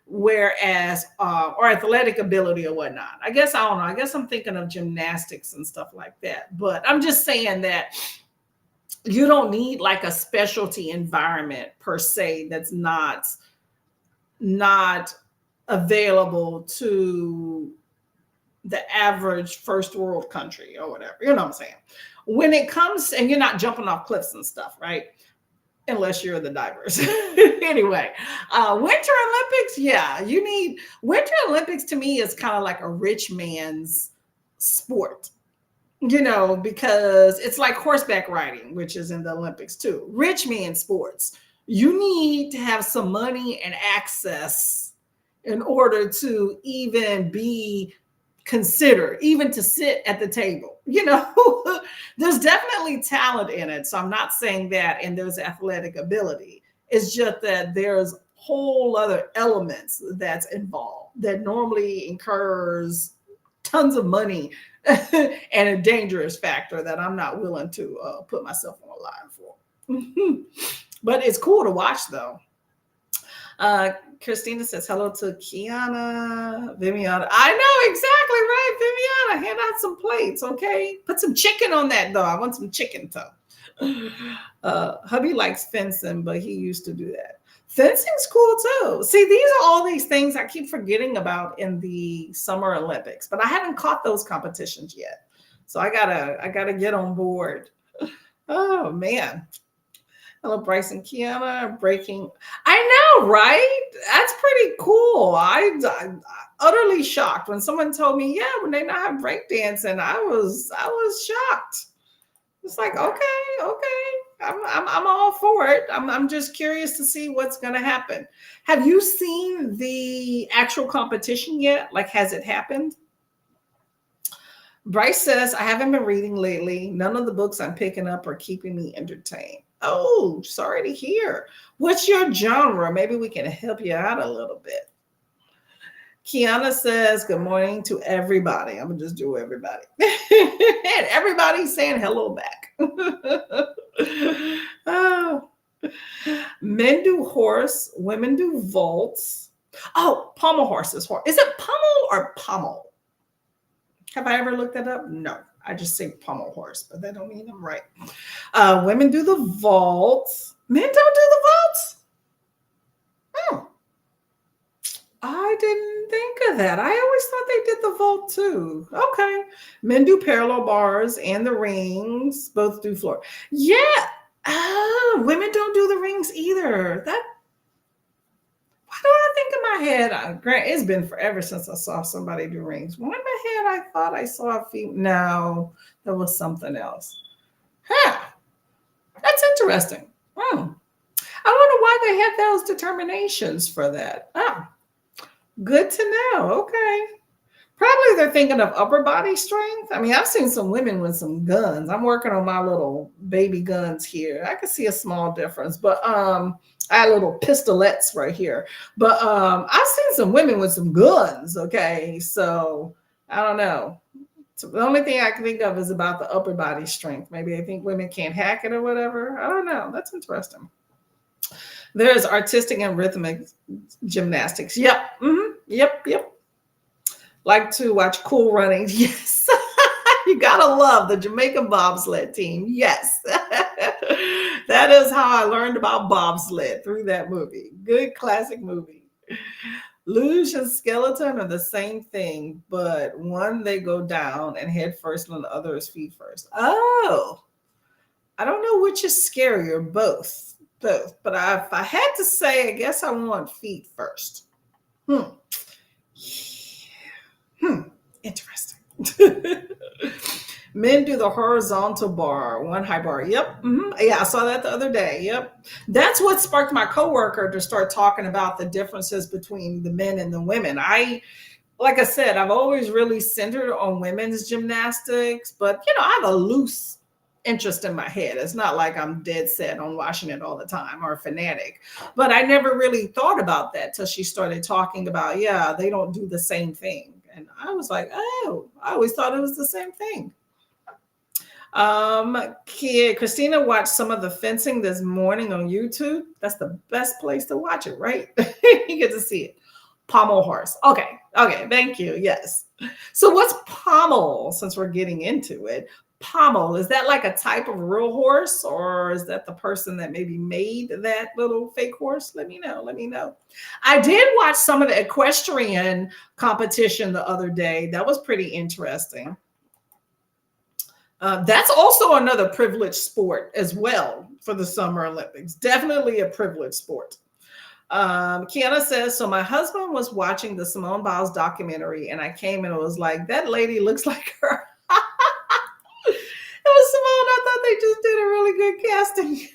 whereas or athletic ability or whatnot. I guess I don't know. I guess I'm thinking of gymnastics and stuff like that. But I'm just saying that you don't need like a specialty environment per se that's not available to the average first world country or whatever. You know what I'm saying? When it comes, and you're not jumping off cliffs and stuff, right? Unless you're the divers. Anyway, Winter Olympics, yeah, you need Winter Olympics. To me is kind of like a rich man's sport, because it's like horseback riding, which is in the Olympics too. Rich man sports. You need to have some money and access in order to even be considered, even to sit at the table. There's definitely talent in it. So I'm not saying that, and there's athletic ability. It's just that there's whole other elements that's involved that normally incurs tons of money and a dangerous factor that I'm not willing to put myself on a line for. But it's cool to watch though. Christina says hello to Kiana, Viviana. I know exactly right, Viviana. Hand out some plates, okay? Put some chicken on that though. I want some chicken though. Hubby likes fencing, but he used to do that. Fencing's cool too. See, these are all these things I keep forgetting about in the Summer Olympics, but I haven't caught those competitions yet. So I gotta get on board. Oh man. Hello, Bryce and Kiana breaking. I know, right? That's pretty cool. I'm utterly shocked when someone told me, yeah, when they not have breakdancing, I was shocked. It's like, okay, I'm all for it. I'm just curious to see what's going to happen. Have you seen the actual competition yet? Like, has it happened? Bryce says, I haven't been reading lately. None of the books I'm picking up are keeping me entertained. Oh, sorry to hear. What's your genre? Maybe we can help you out a little bit. Kiana says, good morning to everybody. I'm going to just do everybody. And everybody's saying hello back. Oh. Men do horse, women do vaults. Oh, pommel horses. Is it pummel or pommel? Have I ever looked that up? No. I just say pommel horse, but that don't mean I'm right. Women do the vault. Men don't do the vaults. Oh, I didn't think of that. I always thought they did the vault too. Okay. Men do parallel bars and the rings. Both do floor. Yeah. Women don't do the rings either. That why do I think in my head? Grant, it's been forever since I saw somebody do rings. Why in my head I thought I saw a feet. No, that was something else. Huh. That's interesting. Hmm. I wonder why they had those determinations for that. Oh, good to know. Okay. Probably they're thinking of upper body strength. I mean, I've seen some women with some guns. I'm working on my little baby guns here. I can see a small difference, but I had little pistolets right here. But I've seen some women with some guns. Okay, so I don't know. So the only thing I can think of is about the upper body strength. Maybe I think women can't hack it or whatever. I don't know. That's interesting. There's artistic and rhythmic gymnastics. Yep. Mm-hmm. Yep. Like to watch Cool Runnings. Yes. You gotta love the Jamaican bobsled team. Yes. That is how I learned about bobsled, through that movie. Good classic movie. Luge and skeleton are the same thing, but one they go down and head first and the other is feet first. Oh, I don't know which is scarier, both. But if I had to say, I guess I want feet first. Interesting. Men do the horizontal bar, one high bar. Yep. Mm-hmm. Yeah, I saw that the other day. Yep. That's what sparked my coworker to start talking about the differences between the men and the women. Like I said, I've always really centered on women's gymnastics, but I have a loose interest in my head. It's not like I'm dead set on watching it all the time or a fanatic, but I never really thought about that till she started talking about, yeah, they don't do the same thing. And I was like, oh, I always thought it was the same thing. Christina watched some of the fencing this morning on YouTube. That's the best place to watch it, right? You get to see it. Pommel horse. Okay. Thank you. Yes. So what's pommel, since we're getting into it? Pommel, is that like a type of real horse, or is that the person that maybe made that little fake horse? Let me know. I did watch some of the equestrian competition the other day. That was pretty interesting. That's also another privileged sport as well for the Summer Olympics. Definitely a privileged sport. Kiana says, so my husband was watching the Simone Biles documentary and I came and it was like, that lady looks like her. It was Simone. I thought they just did a really good casting.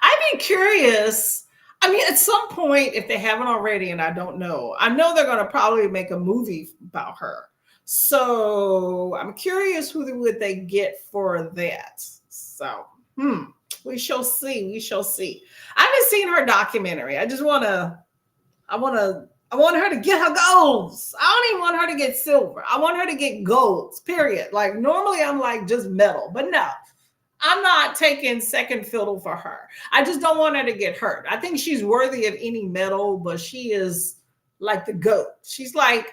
I'd be curious. I mean, at some point, if they haven't already, and I don't know, I know they're going to probably make a movie about her. So I'm curious who would they get for that. So, we shall see. I haven't seen her documentary. I want her to get her golds. I don't even want her to get silver. I want her to get golds, period. Like normally I'm like just medal, but no, I'm not taking second fiddle for her. I just don't want her to get hurt. I think she's worthy of any medal, but she is like the GOAT. She's like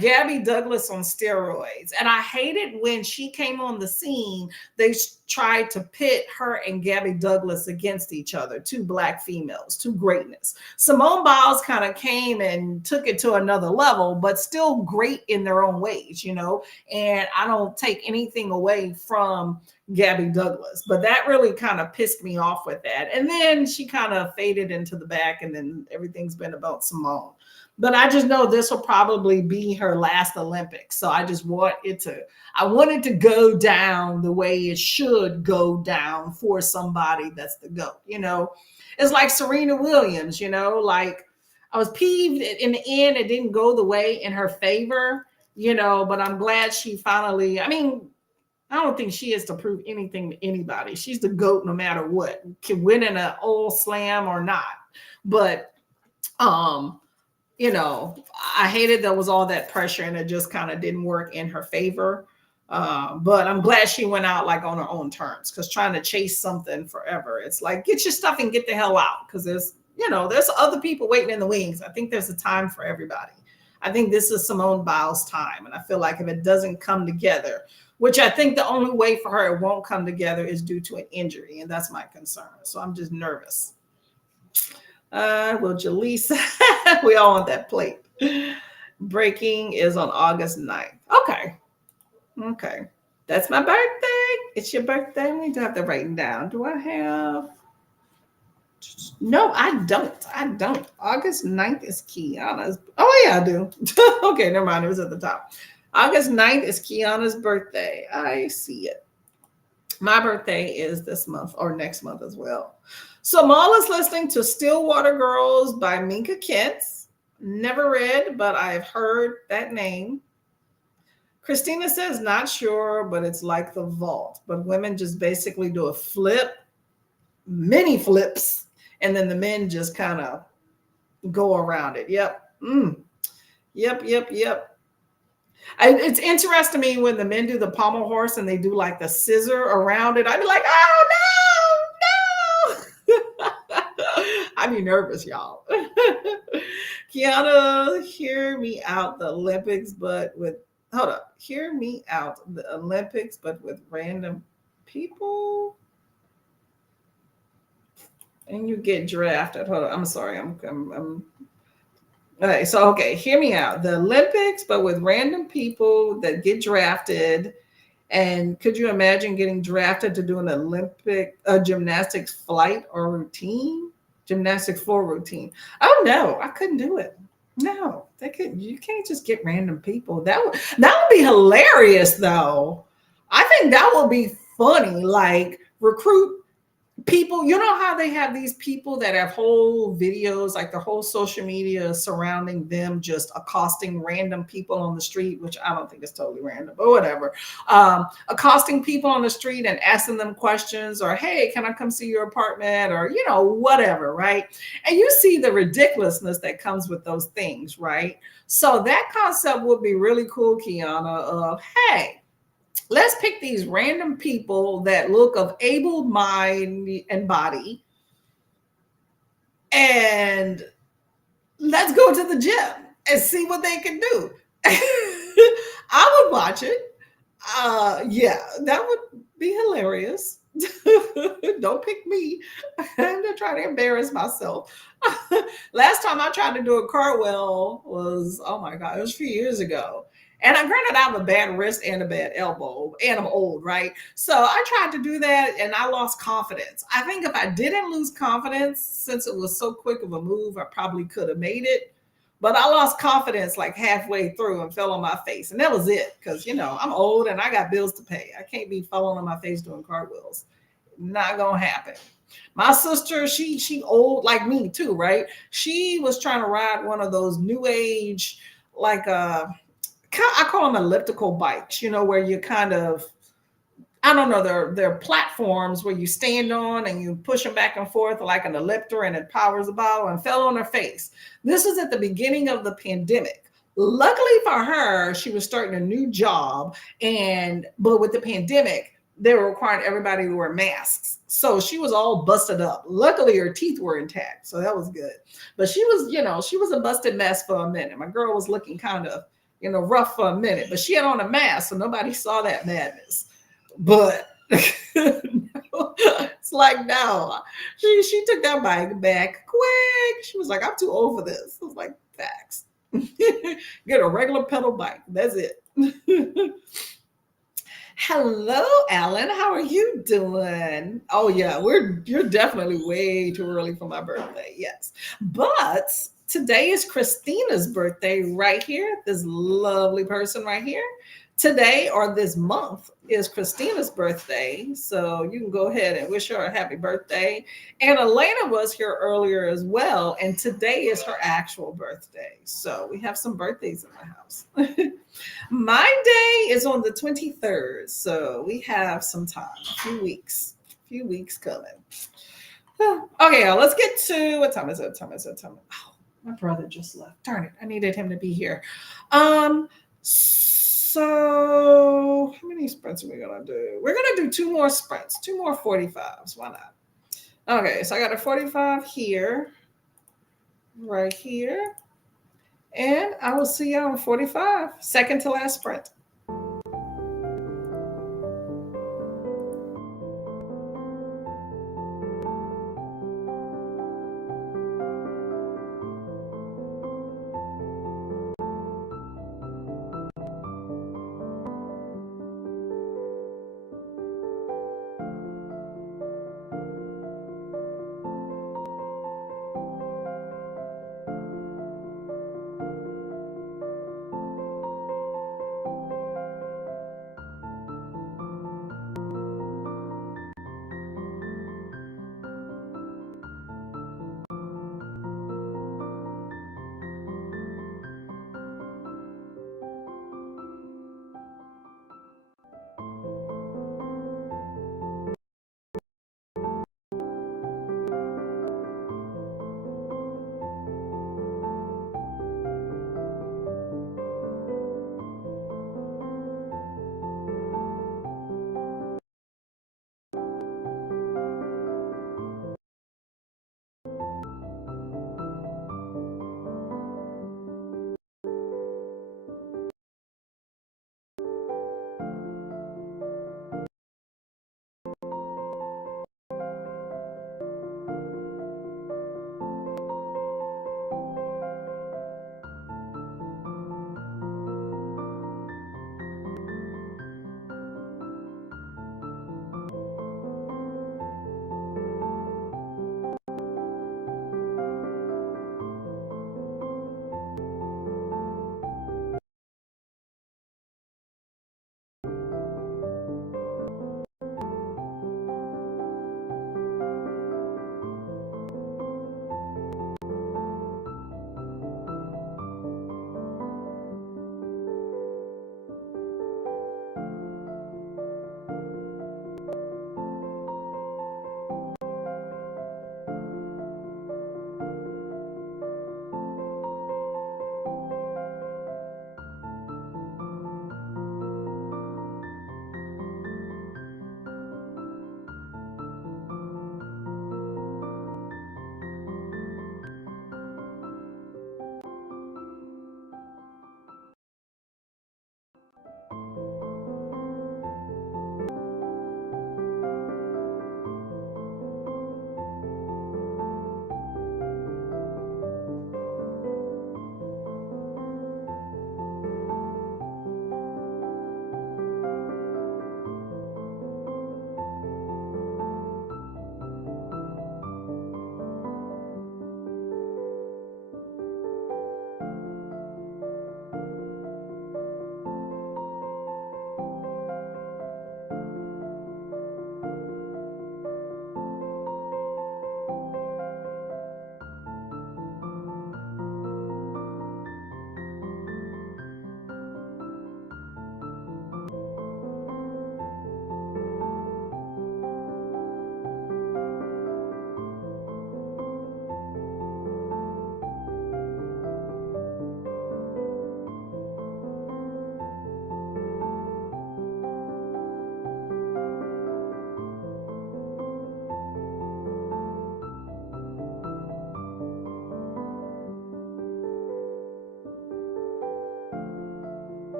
Gabby Douglas on steroids. And I hated when she came on the scene, they tried to pit her and Gabby Douglas against each other, two Black females, two greatness. Simone Biles kind of came and took it to another level, but still great in their own ways, and I don't take anything away from Gabby Douglas, but that really kind of pissed me off with that. And then she kind of faded into the back and then everything's been about Simone. But I just know this will probably be her last Olympics. So I just want it to go down the way it should go down for somebody that's the GOAT. It's like Serena Williams, like I was peeved in the end. It didn't go the way in her favor, but I'm glad she finally, I don't think she has to prove anything to anybody. She's the GOAT no matter what, can win in an old slam or not. But, I hated there was all that pressure and it just kind of didn't work in her favor. But I'm glad she went out like on her own terms, because trying to chase something forever, it's like, get your stuff and get the hell out. Because there's other people waiting in the wings. I think there's a time for everybody. I think this is Simone Biles' time. And I feel like if it doesn't come together, which I think the only way for her it won't come together is due to an injury. And that's my concern. So I'm just nervous. Well, Jaleesa, we all want that plate. Breaking is on August 9th. Okay. Okay. That's my birthday. It's your birthday. We need to have to write it down. Do I have? No, I don't. I don't. August 9th is Kiana's. Oh, yeah, I do. Okay, never mind. It was at the top. August 9th is Kiana's birthday. I see it. My birthday is this month or next month as well. So Maul is listening to Stillwater Girls by Minka Kentz. Never read, but I've heard that name. Christina says, not sure, but it's like The Vault. But women just basically do a flip, mini flips, and then the men just kind of go around it. Yep. Yep. It's interesting to me when the men do the pommel horse and they do like the scissor around it. I'd be like, oh, no. I'd be nervous, y'all. Kiana, hear me out. The Olympics, but with, hold up. Hear me out. The Olympics, but with random people. And you get drafted. Hold on. I'm sorry. I'm okay. So, okay. Hear me out. The Olympics, but with random people that get drafted. And could you imagine getting drafted to do an Olympic gymnastics flight or routine? Gymnastics floor routine. Oh no, I couldn't do it. No, you can't just get random people. That would be hilarious though. I think that would be funny. Like recruit people, you know how they have these people that have whole videos, like the whole social media surrounding them just accosting random people on the street, which I don't think is totally random, but whatever. Accosting people on the street and asking them questions or, hey, can I come see your apartment or, whatever, right? And you see the ridiculousness that comes with those things, right? So that concept would be really cool, Kiana, of, hey, let's pick these random people that look of able mind and body and let's go to the gym and see what they can do. I would watch it. Yeah, that would be hilarious. Don't pick me. I'm not trying to embarrass myself. Last time I tried to do a cartwheel was, oh my God, it was a few years ago. And granted, I have a bad wrist and a bad elbow, and I'm old, right? So I tried to do that, and I lost confidence. I think if I didn't lose confidence, since it was so quick of a move, I probably could have made it. But I lost confidence like halfway through and fell on my face. And that was it, because, I'm old and I got bills to pay. I can't be falling on my face doing cartwheels. Not going to happen. My sister, she old like me too, right? She was trying to ride one of those new age, like I call them elliptical bikes, where you kind of, I don't know, they're platforms where you stand on and you push them back and forth like an elliptor and it powers the bottle, and fell on her face. This was at the beginning of the pandemic. Luckily for her, she was starting a new job, but with the pandemic, they were requiring everybody to wear masks. So she was all busted up. Luckily, her teeth were intact, so that was good. But she was a busted mess for a minute. My girl was looking kind of, rough for a minute, but she had on a mask, so nobody saw that madness. But it's like, no, she took that bike back quick. She was like, I'm too old for this. I was like, facts. Get a regular pedal bike. That's it. Hello, Alan. How are you doing? Oh yeah, you're definitely way too early for my birthday. Yes, but today is Christina's birthday right here. This lovely person right here. Today or this month is Christina's birthday. So you can go ahead and wish her a happy birthday. And Elena was here earlier as well. And today is her actual birthday. So we have some birthdays in the house. My day is on the 23rd. So we have some time, a few weeks coming. Okay, let's get to, what time is it? Oh, my brother just left. Darn it. I needed him to be here. So how many sprints are we going to do? We're going to do 2 more sprints, 2 more 45s. Why not? Okay, so I got a 45 here, right here. And I will see y'all in 45, second to last sprint.